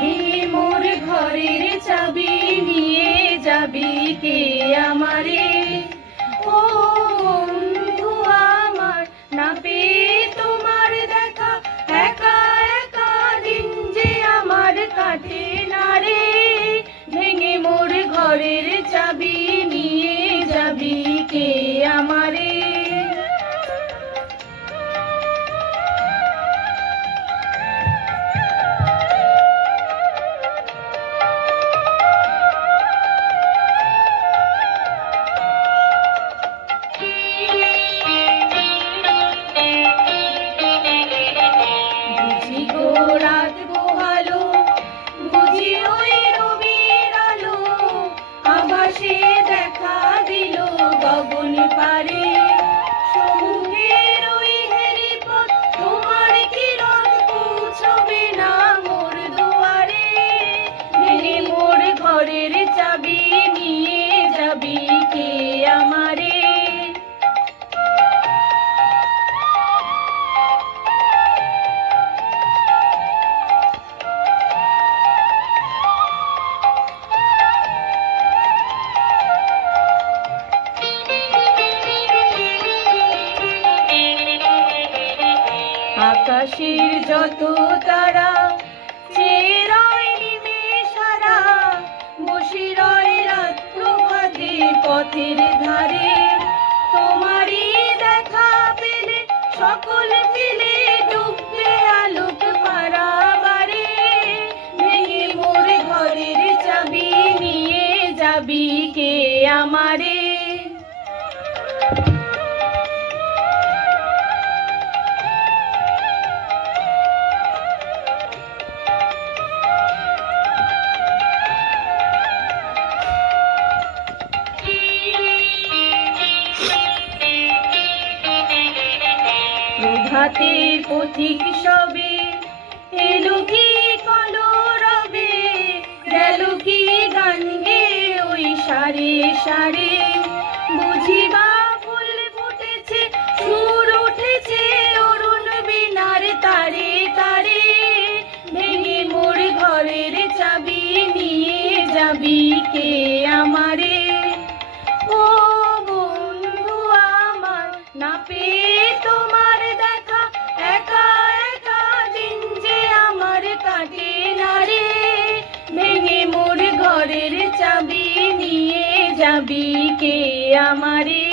ভেঙে মোর ঘরের চাবি নিয়ে যাবি কে আমারে? ও বন্ধু আমার, না পেয়ে তোমার দেখা, একা একা দিন যে আমার কাটে না রে। ভেঙে মোর ঘরের চাবি নিয়ে যাবি কে আমারে? রাত পোহালো, বুঝি ওই রবির আলো, আভাসে দেখা দিল গগন পারে। সমুদ্রের ওই হেরি পথ, তোমার কিরণ পৌঁছবে না মোর দুয়ারে। ভেঙে মোর ঘরের চাবি নিয়ে যাবি কে আমারে? আকাশের যত তারা চেয়ে রয় নিমেষারা, বসে রয় রাত প্রভাতে পথের ধারে। তোমারই দেখা পেলে সকল ফেলে ডুববে আলোক পারাবারে। ভেঙে মোর ঘরের চাবি নিয়ে যাবি কে আমারে? প্রভাতের পথিক সবে এলো কি কলরবে, গেল কি গান গে ওই সারে সারে। বুঝিবা ফুল ফুটেছে, সুর উঠেছে অরুণ বীণার তারে তারে। ভেঙে মোর ঘরের চাবি নিয়ে যাবি কে আমারে? ও বন্ধু আমার, না পেয়ে তোমার দেখা, একা একা দিন যে আমার কাটে না রে। ভেঙে মোর ঘরের চাবি নিয়ে যাবি কে আমারে?